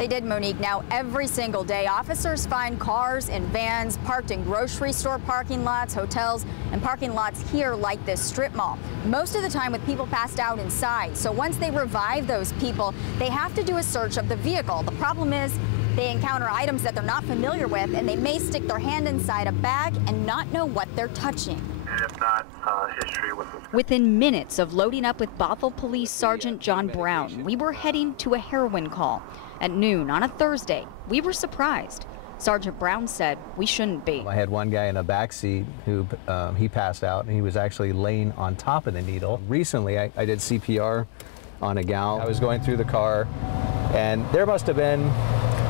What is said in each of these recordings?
They did, Monique. Now, every single day, officers find cars and vans parked in grocery store parking lots, hotels, and parking lots here like this strip mall. Most of the time with people passed out inside. So once they revive those people, they have to do a search of the vehicle. The problem is they encounter items that they're not familiar with, and they may stick their hand inside a bag and not know what they're touching. If not, history with this. Within minutes of loading up with Bothell Police Sergeant John Brown, we were heading to a heroin call. At noon on a Thursday, we were surprised. Sergeant Brown said we shouldn't be. I had one guy in a back seat who he passed out, and he was actually laying on top of the needle. Recently, I did CPR on a gal. I was going through the car, and there must have been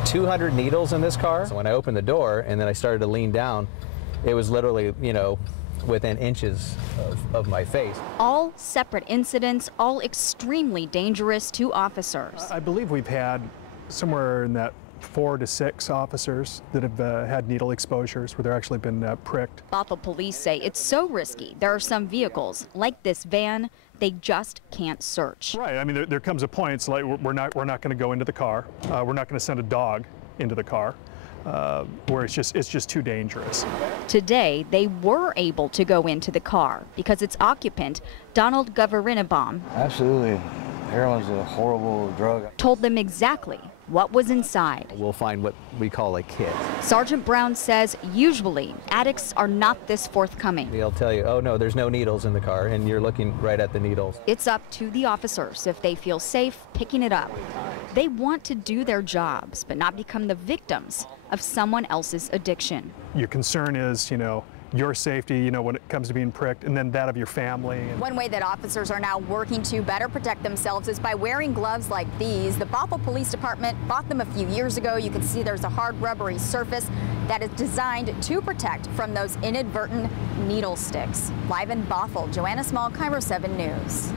200 needles in this car. So when I opened the door and then I started to lean down, it was literally, you know, within inches of my face. All separate incidents, all extremely dangerous to officers. I believe we've had somewhere in that 4 to 6 officers that have had needle exposures where they're actually been pricked. Bothell police say it's so risky. There are some vehicles, like this van, they just can't search. Right. I mean, there comes a point. It's like we're not going to go into the car. We're not going to send a dog into the car, where it's just too dangerous. Today, they were able to go into the car because its occupant, Donald Goverinbaum, Absolutely. Heroin's a horrible drug. told them exactly what was inside. We'll find what we call a kit. Sergeant Brown says usually addicts are not this forthcoming. They'll tell you, oh no, there's no needles in the car, and you're looking right at the needles. It's up to the officers if they feel safe picking it up. They want to do their jobs, but not become the victims of someone else's addiction. Your concern is, you know, your safety, you know, when it comes to being pricked, and then that of your family. One way that officers are now working to better protect themselves is by wearing gloves like these. The Bothell Police Department bought them a few years ago. You can see there's a hard rubbery surface that is designed to protect from those inadvertent needle sticks. Live in Bothell, Joanna Small, KIRO 7 News.